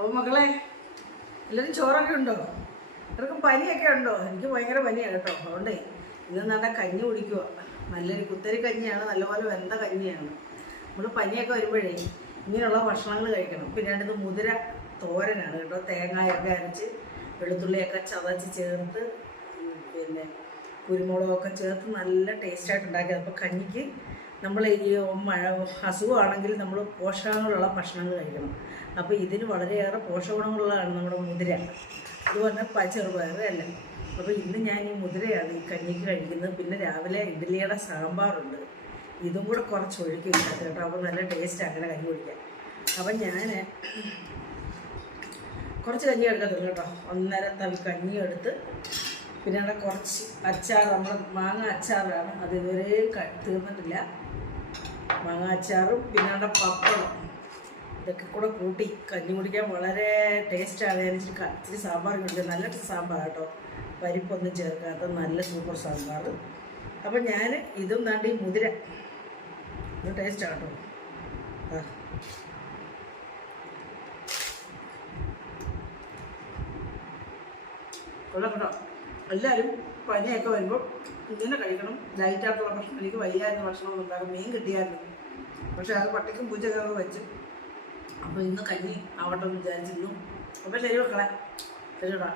അപ്പോൾ മക്കളെ എല്ലാവരും ചോറൊക്കെ ഉണ്ടോ? എല്ലാവർക്കും പനിയൊക്കെ ഉണ്ടോ? എനിക്ക് ഭയങ്കര പനിയാണ് കേട്ടോ. അതുകൊണ്ടേ ഇന്ന് നല്ല കഞ്ഞി കുടിക്കുക. നല്ലൊരു കുത്തരി കഞ്ഞിയാണ്, നല്ലപോലെ വെന്ത കഞ്ഞിയാണ്. നമ്മൾ പനിയൊക്കെ വരുമ്പോഴേ ഇങ്ങനെയുള്ള ഭക്ഷണങ്ങൾ കഴിക്കണം. പിന്നെ ഇത് മുതിര തോരനാണ് കേട്ടോ. തേങ്ങയൊക്കെ അരച്ച് വെളുത്തുള്ളിയൊക്കെ ചതച്ച് ചേർത്ത് പിന്നെ കുരുമുളകൊക്കെ ചേർത്ത് നല്ല ടേസ്റ്റായിട്ട് ഉണ്ടാക്കിയത്. അപ്പോൾ കഞ്ഞിക്ക് നമ്മൾ ഈ അസുഖമാണെങ്കിൽ നമ്മൾ പോഷകങ്ങളുള്ള ഭക്ഷണങ്ങൾ കഴിക്കണം. അപ്പോൾ ഇതിന് വളരെയേറെ പോഷകഗുണങ്ങളുള്ളതാണ് നമ്മുടെ മുതിര. അതുപോലെ ചെറുപയർ അല്ല. അപ്പോൾ ഇന്ന് ഞാൻ ഈ മുതിരയാണ് ഈ കഞ്ഞിക്ക് കഴിക്കുന്നത്. പിന്നെ രാവിലെ ഇഡ്ഡലിയുടെ സാമ്പാറുണ്ട്, ഇതും കൂടെ കുറച്ച് ഒഴുക്കില്ല കേട്ടോ. അപ്പോൾ നല്ല ടേസ്റ്റ് അങ്ങനെ കഞ്ഞി കുടിക്കാൻ. അപ്പം ഞാൻ കുറച്ച് കഞ്ഞി എടുക്കത്തുള്ളൂ കേട്ടോ. 1.5 തവി കഞ്ഞി എടുത്ത് പിന്നെ അവിടെ കുറച്ച് അച്ചാർ, നമ്മൾ മാങ്ങ അച്ചാറാണ്, അത് ഇതുവരെ തീർന്നിട്ടില്ല. മാങ്ങ അച്ചാറും പിന്നെ അവിടെ പപ്പടം, ഇതൊക്കെ കൂടെ കൂട്ടി കഞ്ഞി കുടിക്കാൻ വളരെ ടേസ്റ്റാണ്. ഞാൻ ഇച്ചിരി സാമ്പാർ കുടിക്കുക. നല്ല സാമ്പാർ കേട്ടോ, പരിപ്പൊന്നും ചേർക്കാത്ത നല്ല സൂപ്പർ സാമ്പാർ. അപ്പം ഞാൻ ഇതും നാണ്ട് ഈ മുതിര ഇത് ടേസ്റ്റാണ് കേട്ടോ. കൊള്ളാം കേട്ടോ. എല്ലാവരും പനിയൊക്കെ വരുമ്പോൾ ഇങ്ങനെ കഴിക്കണം. ലൈറ്റായിട്ടുള്ള ഭക്ഷണം. എനിക്ക് വയ്യായിരുന്ന ഭക്ഷണമൊന്നും ഉണ്ടാകും. മീൻ കിട്ടിയായിരുന്നു, പക്ഷെ അത് പട്ടിക്കും പൂച്ചക്കൊക്കെ വെച്ച്. അപ്പോൾ ഇന്ന് കഞ്ഞി ആവട്ടെ എന്ന് വിചാരിച്ചിരുന്നു. അപ്പോൾ ശരി മക്കളെ, ശരി കേട്ടോ.